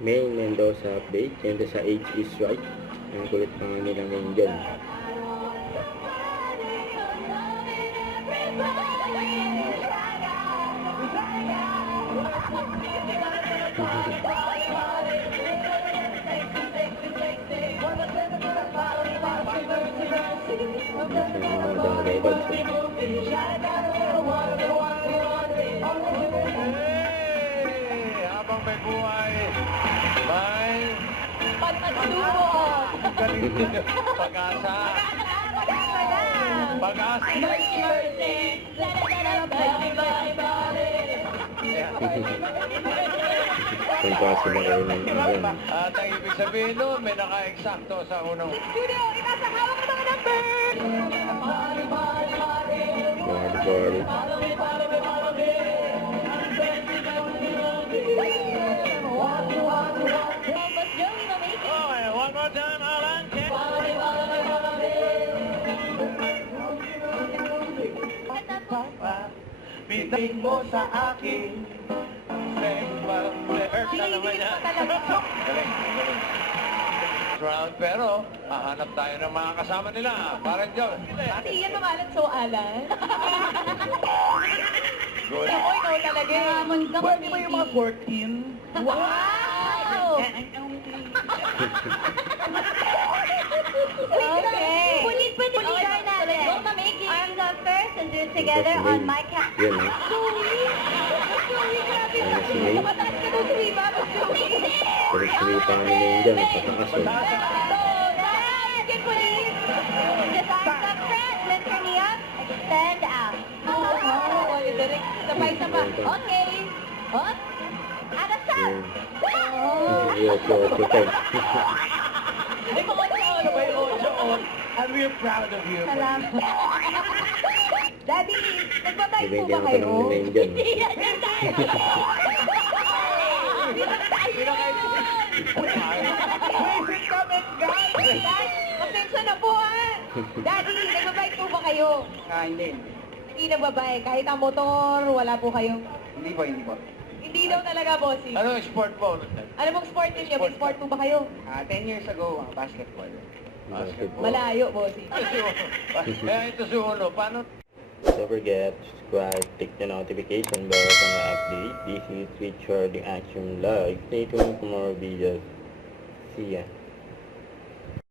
May Mendoza update. Ganda sa Age is Right. Ang kulit pa nga nila ngayon dyan. Habang may buhay, may galing pag-asa. Pag-asa. Kung pa sila kayo ng yan. At ang ibig sabihin nun, may naka-eksakto sa unang. Body. Okay, one more time, Alan. Bitin mo sa akin. Earth na naman yan. Galing. Round, pero hahanap tayo ng mga kasama nila. Parang John. Kasi yan umalat so alan. Good. Ako, ikaw talaga eh. Pwede ba yung mga 14? Wow! Okay. Pulit natin. Arms up first and do it together on my count. Yan eh. Ayan si May. Mataas ka daw tumiba. Pero silipa nga nila yun dyan. Patakas yun. Good, police. Just arms up front, then turn me up, extend out. Oo, direct. Sabay-sabay. Okay. Up. At a shot. Okay. Ay, mga Ano ba yung 8 And we're proud of you. Salamat. Daddy, nagbabay po ba Bibigyan ko kayo? ng ngayon dyan. Basic comment, guys! Pasensya na po ah. Daddy, nagbabay po ba kayo? Hindi. Hindi nagbabay. Kahit ang motor, wala po kayo. Hindi po. Hindi daw talaga, bossy. Ano yung sport mo? Ano pong sport niyo? May sport po ba kayo? 10 years ago, basketball. Basketball. Malayo, bossy. Kaya ito si Uno. Paano? Don't forget to subscribe, click the notification bell for my update. This is Richard the Action Live. Stay tuned for more videos. See ya.